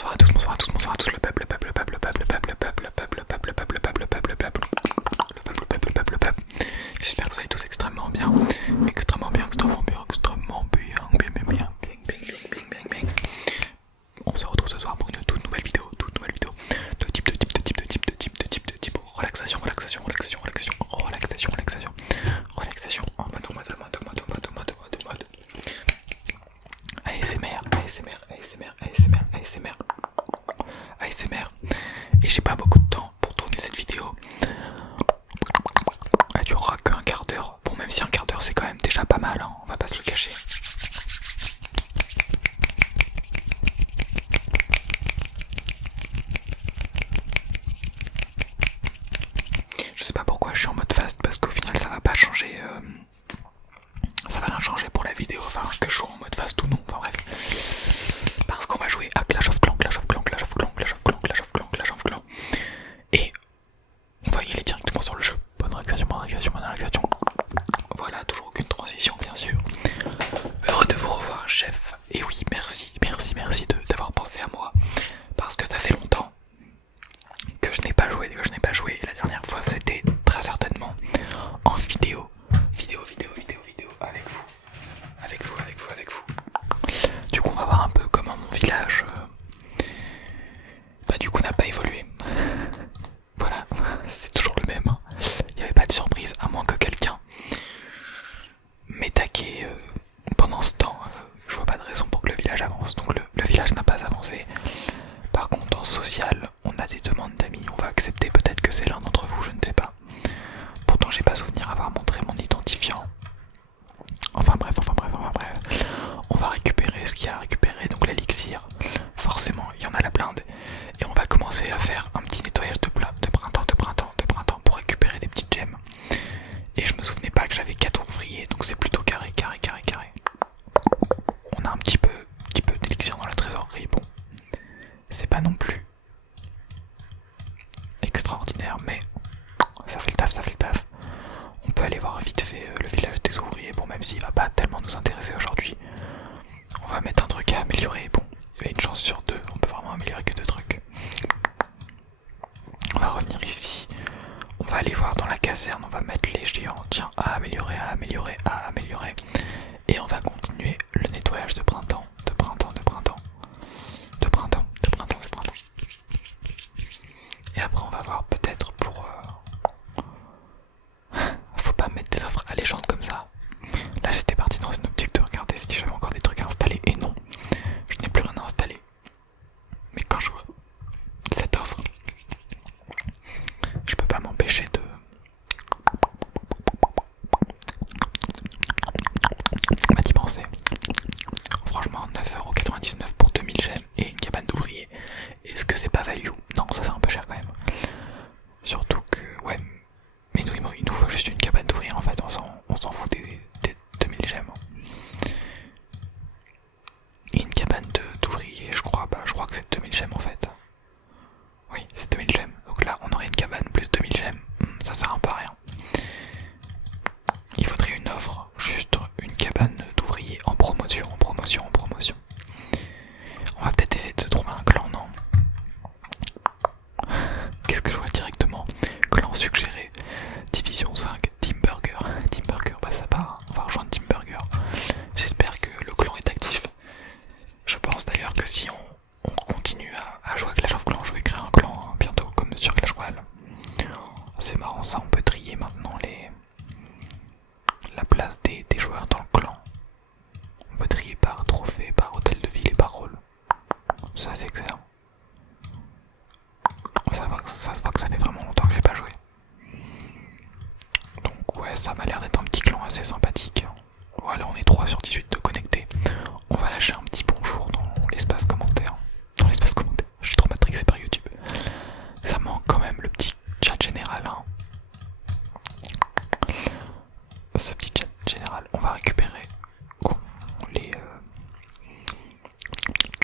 bonsoir à tous, bonsoir à tous, bonsoir à tous, le peuple, le peuple, le peuple, le peuple, le peuple, le peuple, le peuple, le peuple, le peuple, le peuple, le peuple, le peuple, le peuple, le peuple, le peuple, le peuple. J'espère que vous allez tous extrêmement bien, extrêmement bien, extrêmement bien, extrêmement bien, bien, bien, bien, bing, bing, bing, bing, bing, bing. On se retrouve ce soir pour une toute nouvelle vidéo, de type, relaxation, relaxation, relaxation, relaxation, relaxation, relaxation, relaxation, en mode, ASMR, ASMR, ASMR, ASMR, ASMR, ASMR. Et j'ai pas beaucoup de temps pour tourner cette vidéo. Elle durera qu'un quart d'heure. Bon, même si un quart d'heure c'est quand même déjà pas mal, hein, on va pas se le cacher. Je sais pas pourquoi je suis en mode fast, parce qu'au final ça va pas changer. Ça va rien changer pour la vidéo, enfin que je sois en mode fast ou non, enfin bref. Parce qu'on va jouer à Clash of Clans, Clash of Clans, Clash of Clans, Clash of Clans, Clash of Clans, Clash of Clans. Et on va y aller directement sur le jeu. Bonne réaction, bonne réaction, bonne réaction. Voilà, toujours aucune transition bien sûr. Heureux de vous revoir chef. Et oui, merci, merci, merci d'avoir pensé à moi. Parce que ça fait longtemps que je n'ai pas joué, Et la dernière fois c'était très certainement en vidéo. Vidéo avec vous. Avec vous. Du coup on va voir un peu comment mon village du coup n'a pas évolué. Voilà, c'est toujours le même. Il n'y avait pas de surprise, à moins que quelqu'un m'ait taqué pendant ce temps. Je vois pas de raison pour que le village avance. Donc le village n'a pas avancé. Par contre en social, on a des demandes d'amis. On va accepter, peut-être que c'est l'un d'entre vous, je ne sais pas. Pourtant j'ai pas souvenir avoir montré mon identifiant. Enfin bref. On va récupérer ce qu'il y a à récupérer, donc l'élixir. Forcément, il y en a la blinde. Et on va commencer à faire un petit nettoyage de printemps pour récupérer des petites gemmes. Et je me souvenais pas que j'avais 4 ouvriers, donc c'est plutôt carré. On a un petit peu d'élixir dans la trésorerie, bon. C'est pas non plus extraordinaire, mais ça fait le taf. On peut aller voir vite fait le village des ouvriers, bon, même s'il va pas tellement nous intéresser aujourd'hui. On va mettre un truc à améliorer, bon, il y a une chance sur 2, on peut vraiment améliorer que 2 trucs. On va revenir ici, on va aller voir dans la caserne, on va mettre les géants, tiens, à améliorer. Et on va continuer le nettoyage de printemps. Et après on va voir peut-être pour... Faut pas mettre des offres alléchantes comme ça. Là j'étais parti dans une optique de regarder si j'avais encore des trucs à installer. Et non, je n'ai plus rien à installer. Mais quand je vois cette offre, je peux pas m'empêcher d'y penser. Franchement, 9,99€ pour 2000 gemmes et une cabane d'ouvriers. Est-ce que c'est pas value? Non, ça c'est un peu cher quand même. Surtout que, ouais, mais il nous faut juste une cabane d'ouvriers en fait, on s'en fout des 2000 gemmes. Et une cabane d'ouvriers, je crois que c'est 2000 gemmes en fait. Oui, c'est 2000 gemmes. Donc là, on aurait une cabane plus 2000 gemmes. Ça sert un peu à rien. Il faudrait une offre, juste une cabane d'ouvriers en promotion. On va peut-être essayer de se trouver un clan, non? Qu'est-ce que je vois directement? Clan suggéré, Division 5, Team Burger, bah ça part, on va rejoindre Team Burger. J'espère que le clan est actif. Je pense d'ailleurs que si on continue à jouer à Clash of Clans, je vais créer un clan bientôt comme sur Clash Royale. C'est marrant ça, on peut trier maintenant la place des joueurs dans le clan. On peut trier par trophée, par hôtel de ville et par rôle. Ça c'est excellent. Ça se voit que ça fait vraiment longtemps que j'ai pas joué. Donc ouais, ça m'a l'air d'être un petit clan assez sympathique. Voilà, on est 3 sur 18 de connectés. On va lâcher un petit bonjour dans l'espace commentaire. Je suis trop matrixé par YouTube. Ça manque quand même le petit chat général, hein. Ce petit chat général, on va récupérer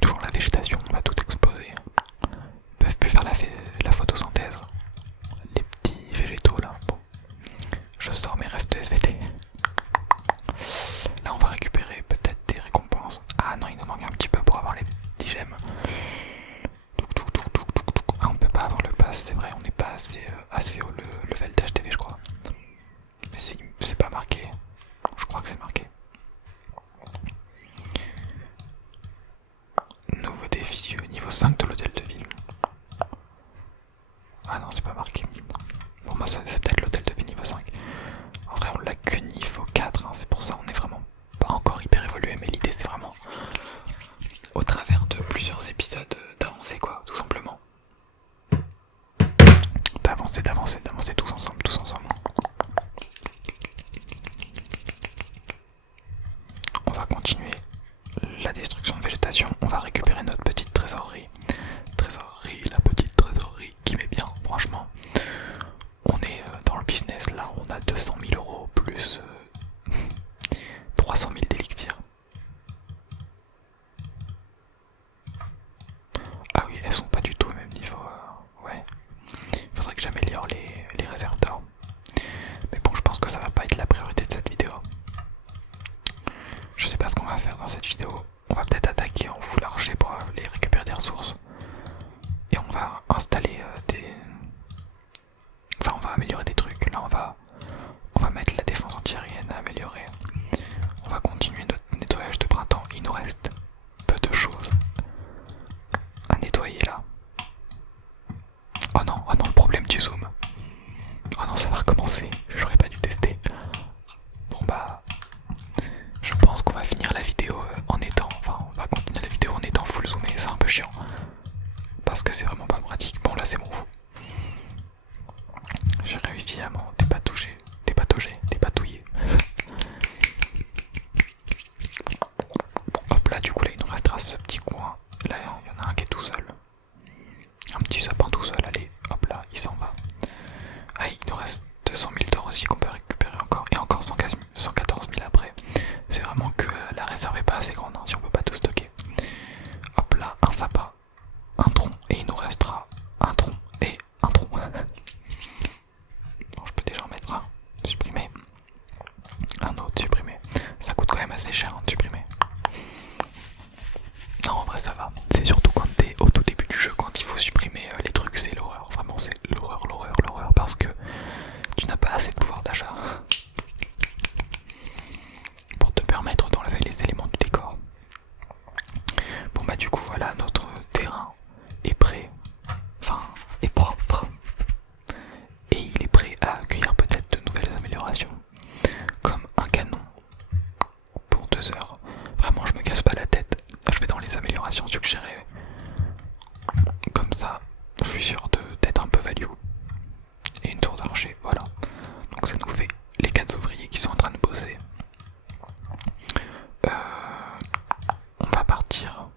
toujours la végétation, on va tout explorer. 5 de l'hôtel de ville. Ah non, c'est pas marqué. Bon, moi, c'est peut-être l'hôtel de ville niveau 5. En vrai, on l'a que niveau 4, hein, c'est pour ça on est vraiment pas encore hyper évolué, mais l'idée c'est vraiment au travers de plusieurs épisodes d'avancer quoi, tout simplement. D'avancer tous ensemble, tous ensemble. On va continuer la destruction de végétation, on va récupérer notre petite trésorerie. La petite trésorerie qui met bien, franchement. On est dans le business là, on a 200 000 euros plus 300 000 d'élixir. Ah oui, elles sont pas du tout au même niveau. Ouais, faudrait que j'améliore les réserves d'or. Mais bon, je pense que ça va pas être la priorité de cette vidéo. Je sais pas ce qu'on va faire dans cette vidéo. On va peut-être attaquer en full archer pour aller récupérer des ressources. Et on va installer Enfin, on va améliorer des trucs. Là, on va mettre la défense antiaérienne à améliorer. On va continuer notre nettoyage de printemps. Il nous reste peu de choses à nettoyer là. Oh non, le problème du zoom. Oh non, ça va recommencer. J'aurais pas dû tester. Bon bah, je pense qu'on va finir la vidéo en étant... Enfin, on va continuer la vidéo en étant full zoomé. C'est un peu chiant. Parce que c'est vraiment pas pratique. Bon là, c'est bon. J'ai réussi à m'en dépatouiller. Hop là, du coup là il nous restera ce petit coin. Là il y en a un qui est tout seul. Un petit sapin tout seul, allez, hop là, il s'en va. Ah, il nous reste 200 000 d'or aussi qu'on peut récupérer encore. Et encore 114 000 après. C'est vraiment que la réserve est pas assez grande hein, si on peut pas tout stocker. Hop là, un sapin, un tronc, et il nous restera un tronc et un tronc. Bon, je peux déjà en mettre un, supprimer. Un autre, supprimer. Ça coûte quand même assez cher hein, de supprimer. Non, en vrai ça va. C'est surtout quand t'es au tout début du jeu, quand il faut supprimer les trucs, c'est l'horreur. Vraiment c'est l'horreur parce que tu n'as pas assez de pouvoir d'achat pour te permettre d'enlever les éléments du décor. Bon bah du coup voilà, notre terrain est prêt, enfin est propre. Et il est prêt à accueillir peut-être de nouvelles améliorations. Comme un canon pour 2 heures. Vraiment je me casse pas la tête. Je vais dans les améliorations suggérées. Comme ça, je suis sûr d'être un peu value. Et une tour d'archer, voilà. Donc ça nous fait les 4 ouvriers qui sont en train de bosser. On va partir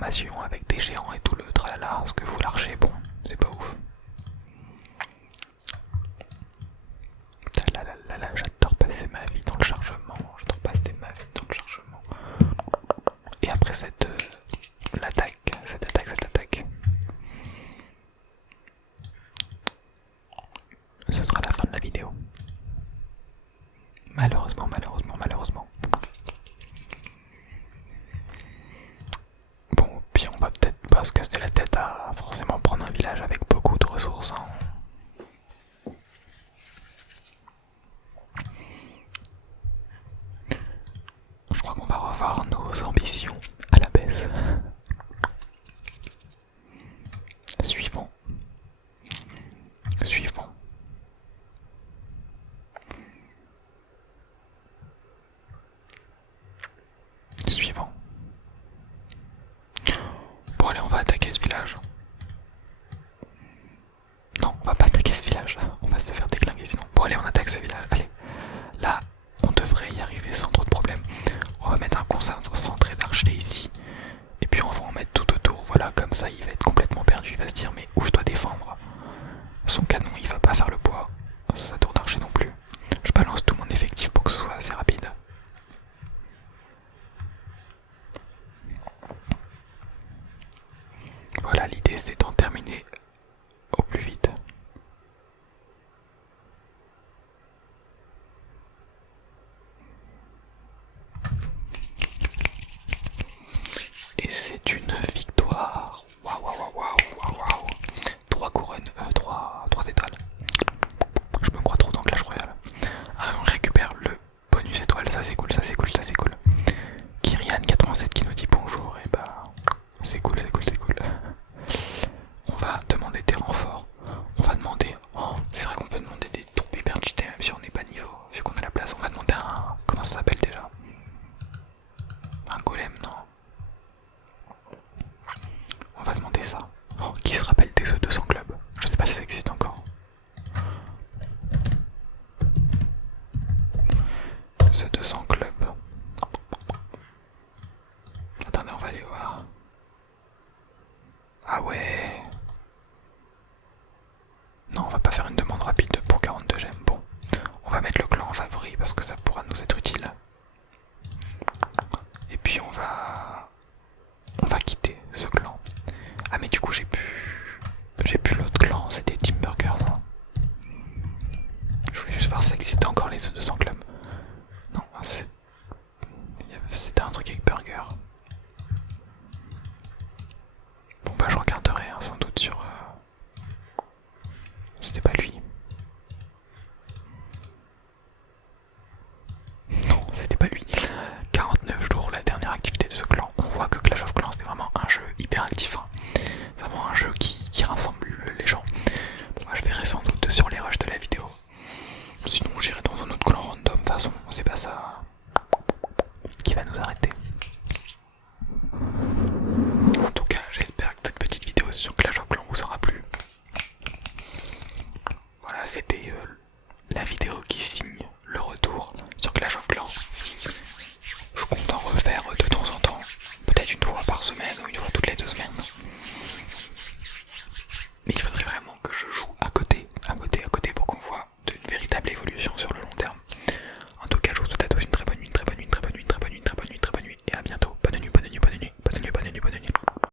formation avec des géants et tout le tralala, parce que full archer, bon, c'est pas ouf. J'adore passer ma vie dans le chargement, Et après cette attaque, ce sera la fin de la vidéo. Malheureusement. Bon, puis on va peut-être pas se casser la tête à forcément prendre un village avec beaucoup de ressources. Hein. Je crois qu'on va revoir nos ambitions à la baisse. Suivant. Bon allez, on va attaquer ce village. Non, on va pas attaquer ce village. On va se faire déclinguer sinon. Bon allez, on attaque ce village. Allez. Là, on devrait y arriver sans trop de problèmes. On va mettre un concentré d'archers ici. Et puis on va en mettre tout autour. Voilà, comme ça il va être complètement perdu. Il va se dire mais où je dois défendre. Son canon il va pas faire le poids. Sa tour d'archer non plus. Je balance tout mon effectif pour que ce soit assez rapide. Voilà, l'idée c'est d'en terminer au plus vite. Et c'est une victoire. Waouh. 3 couronnes, 3 étoiles. Je me crois trop dans Clash Royale. Ah, on récupère le bonus étoile, ça c'est cool. Kyrian87 qui nous dit bonjour, et bah c'est cool. On va demander des renforts. On va demander. Oh, c'est vrai qu'on peut demander des troupes hyper cheatées même si on n'est pas niveau. Vu qu'on a la place, on va demander un. Comment ça s'appelle déjà? Un golem, non? On va demander ça. Oh, qui se rappelle des E200 clubs? Je sais pas si ça existe encore. Ce 200 club. Attendez, on va aller voir. Ah ouais. Non, on va pas faire une demande rapide pour 42 gemmes. Bon, on va mettre le clan en favori parce que ça pourra nous être utile. Et puis on va quitter ce clan. Ah mais du coup j'ai plus l'autre clan, c'était Team Burger, non? Je voulais juste voir si ça existait encore les E200 clubs. Non, c'était un truc avec Burger. Bon bah je regarderai hein, sans doute sur... C'était pas lui. Non, c'était pas lui. 49 jours, la dernière activité de ce clan. On voit que Clash of Clans c'est vraiment un jeu hyper actif. Hein. Vraiment un jeu qui rassemble les gens. Bon, bah, je verrai sans doute sur les rushs de la vidéo. Sinon j'irai dans un autre clan random. De toute façon, c'est pas ça qui va nous arrêter. En tout cas, j'espère que cette petite vidéo sur Clash of Clans vous aura plu. Voilà, c'était la vidéo qui signe le retour sur Clash of Clans. Je compte en refaire de temps en temps, peut-être une fois par semaine ou une fois toutes les 2 semaines.